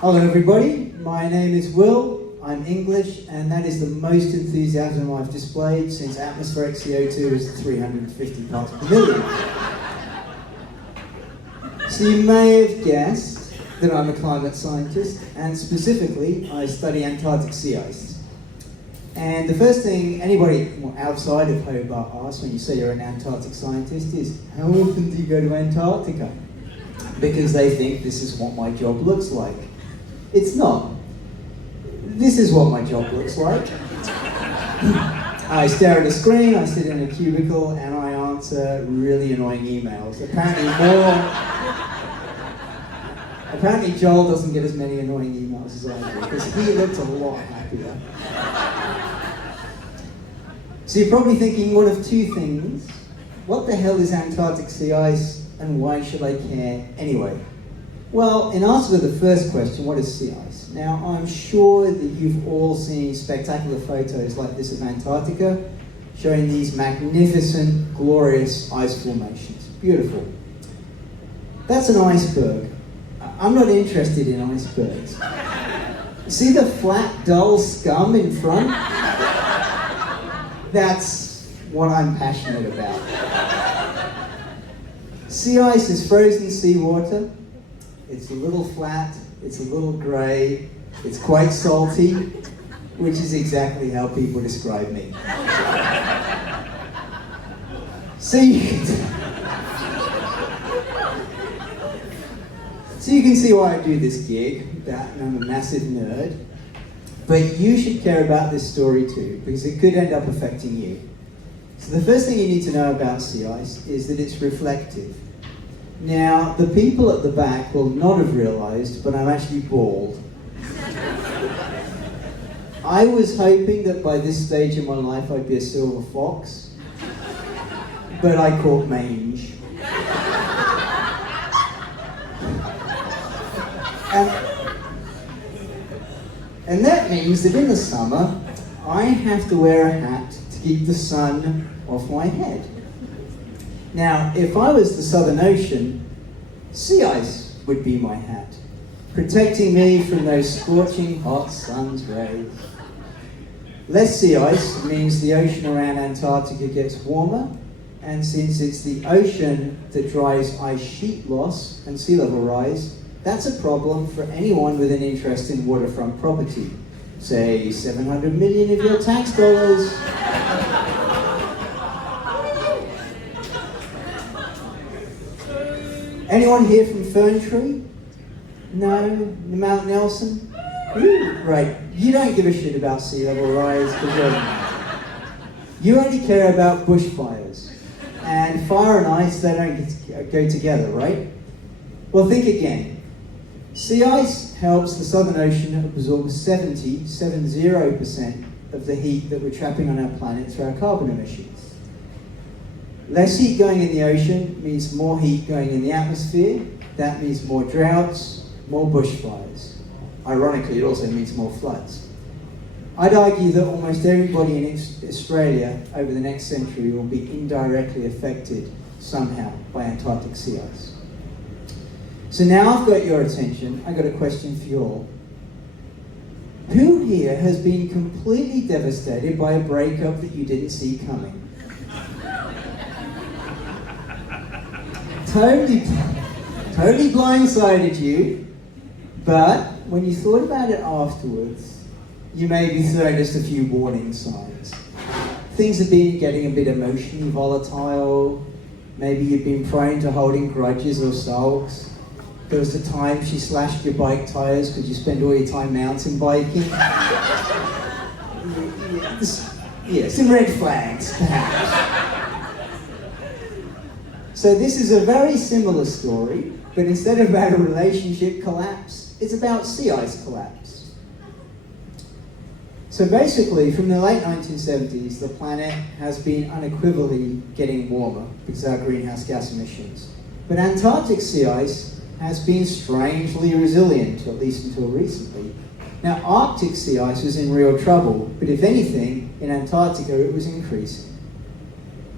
Hello everybody, my name is Will, I'm English, and that is the most enthusiasm I've displayed since atmospheric CO2 is 350 parts per million. So you may have guessed that I'm a climate scientist, and specifically I study Antarctic sea ice. And the first thing anybody outside of Hobart asks when you say you're an Antarctic scientist is, how often do you go to Antarctica? Because they think this is what my job looks like. It's not. This is what my job looks like. I stare at a screen, I sit in a cubicle, and I answer really annoying emails. Apparently Joel doesn't get as many annoying emails as I do, because he looks a lot happier. So you're probably thinking one of two things. What the hell is Antarctic sea ice, and why should I care anyway? Well, in answer to the first question, what is sea ice? Now, I'm sure that you've all seen spectacular photos like this of Antarctica, showing these magnificent, glorious ice formations. Beautiful. That's an iceberg. I'm not interested in icebergs. See the flat, dull scum in front? That's what I'm passionate about. Sea ice is frozen seawater. It's a little flat, it's a little grey, it's quite salty, which is exactly how people describe me. So you can see why I do this gig, that I'm a massive nerd, but you should care about this story too, because it could end up affecting you. So the first thing you need to know about sea ice is that it's reflective. Now, the people at the back will not have realised, but I'm actually bald. I was hoping that by this stage in my life I'd be a silver fox, but I caught mange. And that means that in the summer, I have to wear a hat to keep the sun off my head. Now, if I was the Southern Ocean, sea ice would be my hat, protecting me from those scorching hot sun's rays. Less sea ice means the ocean around Antarctica gets warmer, and since it's the ocean that drives ice sheet loss and sea level rise, that's a problem for anyone with an interest in waterfront property. Say 700 million of your tax dollars. Anyone here from Ferntree? No? Mount Nelson? Right, you don't give a shit about sea level rise because you only care about bushfires. And fire and ice, they don't go together, right? Well, think again. Sea ice helps the Southern Ocean absorb 70% of the heat that we're trapping on our planet through our carbon emissions. Less heat going in the ocean means more heat going in the atmosphere. That means more droughts, more bushfires. Ironically, it also means more floods. I'd argue that almost everybody in Australia over the next century will be indirectly affected somehow by Antarctic sea ice. So now I've got your attention, I've got a question for you all. Who here has been completely devastated by a breakup that you didn't see coming? Totally blindsided you, but when you thought about it afterwards, you maybe noticed a few warning signs. Things have been getting a bit emotionally volatile. Maybe you've been prone to holding grudges or sulks. There was the time she slashed your bike tires because you spend all your time mountain biking. Yeah, some red flags, perhaps. So this is a very similar story, but instead of about a relationship collapse, it's about sea ice collapse. So basically, from the late 1970s, the planet has been unequivocally getting warmer because of our greenhouse gas emissions. But Antarctic sea ice has been strangely resilient, at least until recently. Now, Arctic sea ice was in real trouble, but if anything, in Antarctica it was increasing.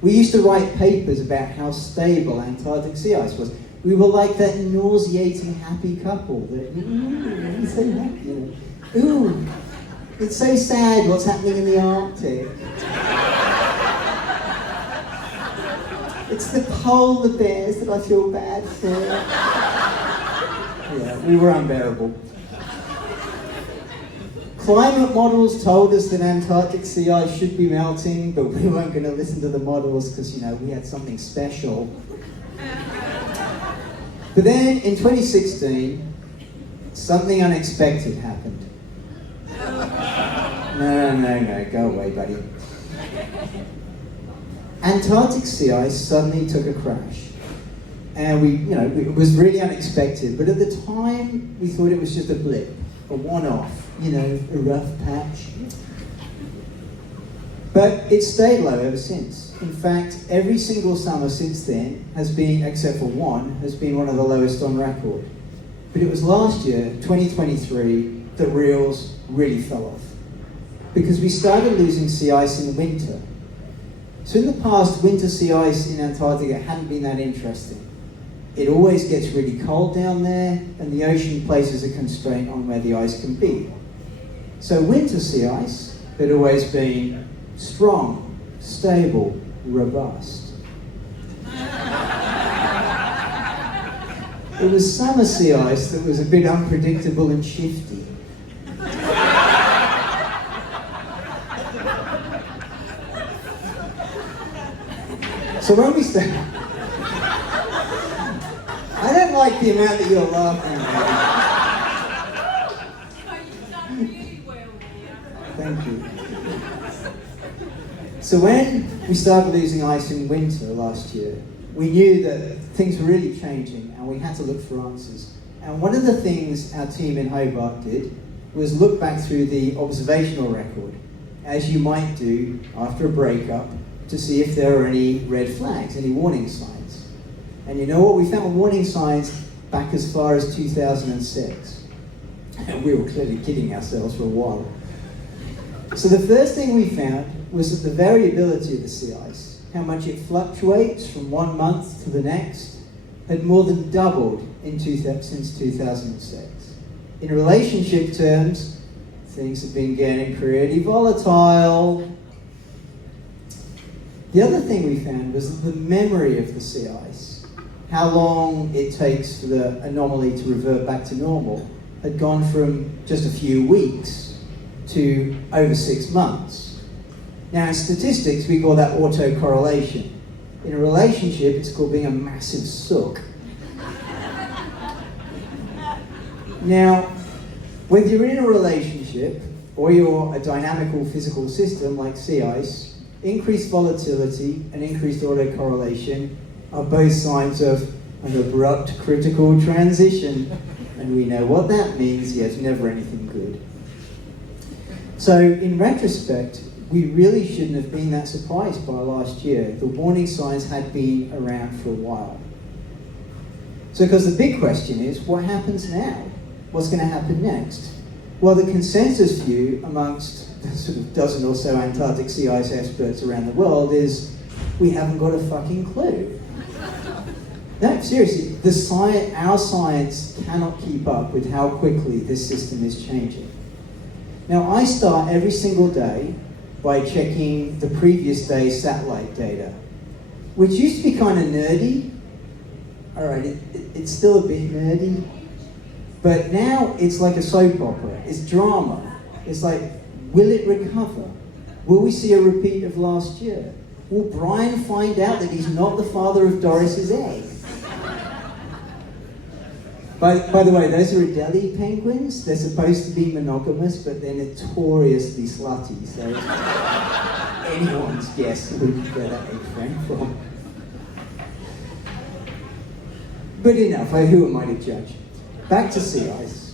We used to write papers about how stable Antarctic sea ice was. We were like that nauseating happy couple that, it's so happy, you know. Ooh, it's so sad what's happening in the Arctic. It's the polar bears that I feel bad for. Yeah, we were unbearable. Climate models told us that Antarctic sea ice should be melting, but we weren't going to listen to the models because, you know, we had something special. But then in 2016, something unexpected happened. No, go away, buddy. Antarctic sea ice suddenly took a crash. And it was really unexpected, but at the time we thought it was just a blip, a one-off, a rough patch. But it's stayed low ever since. In fact, every single summer since then has been, except for one, has been one of the lowest on record. But it was last year, 2023, that reels really fell off. Because we started losing sea ice in the winter. So in the past, winter sea ice in Antarctica hadn't been that interesting. It always gets really cold down there, and the ocean places a constraint on where the ice can be. So winter sea ice had always been strong, stable, robust. It was summer sea ice that was a bit unpredictable and shifty. So when we start, I don't like the amount that you're laughing at. You've done really well here. Thank you. So when we started losing ice in winter last year, we knew that things were really changing and we had to look for answers. And one of the things our team in Hobart did was look back through the observational record, as you might do after a breakup, to see if there are any red flags, any warning signs. And you know what? We found warning signs back as far as 2006. And we were clearly kidding ourselves for a while. So the first thing we found was that the variability of the sea ice, how much it fluctuates from 1 month to the next, had more than doubled since 2006. In relationship terms, things have been getting pretty volatile. The other thing we found was that the memory of the sea ice, how long it takes for the anomaly to revert back to normal, had gone from just a few weeks to over 6 months. Now in statistics, we call that autocorrelation. In a relationship, it's called being a massive sook. Now, whether you're in a relationship or you're a dynamical physical system like sea ice, increased volatility and increased autocorrelation are both signs of an abrupt critical transition. And we know what that means, yet never anything good. So in retrospect, we really shouldn't have been that surprised by last year. The warning signs had been around for a while. So because the big question is, what happens now? What's going to happen next? Well, the consensus view amongst the sort of dozen or so Antarctic sea ice experts around the world is we haven't got a fucking clue. No, seriously, our science cannot keep up with how quickly this system is changing. Now, I start every single day by checking the previous day's satellite data, which used to be kind of nerdy. All right, it's still a bit nerdy, but now it's like a soap opera. It's drama. It's like, will it recover? Will we see a repeat of last year? Will Brian find out that he's not the father of Doris's egg? By the way, those are Adelie penguins. They're supposed to be monogamous, but they're notoriously slutty, so anyone's guess who where that egg came from. But enough, who am I to judge? Back to sea ice.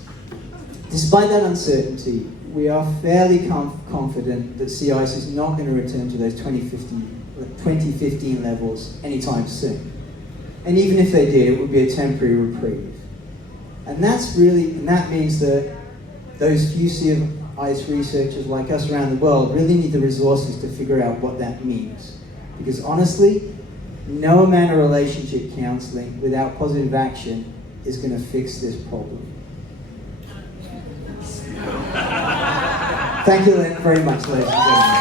Despite that uncertainty, we are fairly confident that sea ice is not going to return to those 2015 levels anytime soon. And even if they did, it would be a temporary reprieve. And that means that those few sea ice researchers like us around the world really need the resources to figure out what that means. Because honestly, no amount of relationship counselling without positive action is going to fix this problem. Thank you very much, ladies and gentlemen.